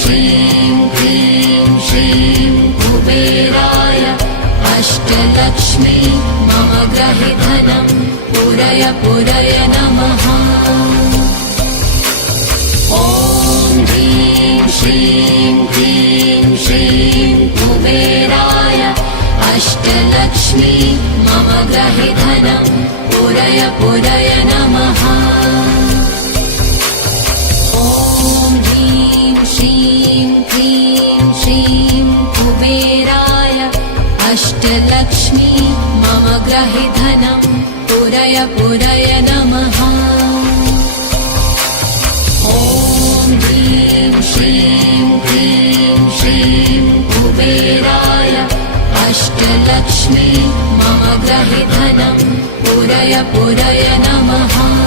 श्रीं क्लीं श्रीं कुबेराय अष्टलक्ष्मी मम गृहे धनं पूरय पूरय नमः। ॐ ह्रीं श्रीं क्लीं श्रीं कुबेराय अष्टलक्ष्मी मम गृहे धनं पूरय पूरय नमः। ॐ ह्रीं श्रीं क्लीं श्रीं कुबेराय अष्टलक्ष्मी मम गृहे धनं पूरय पूरय नमः। ॐ ह्रीं श्रीं क्लीं श्रीं कुबेराय अष्टलक्ष्मी मम गृहे धनं पूरय पूरय नमः।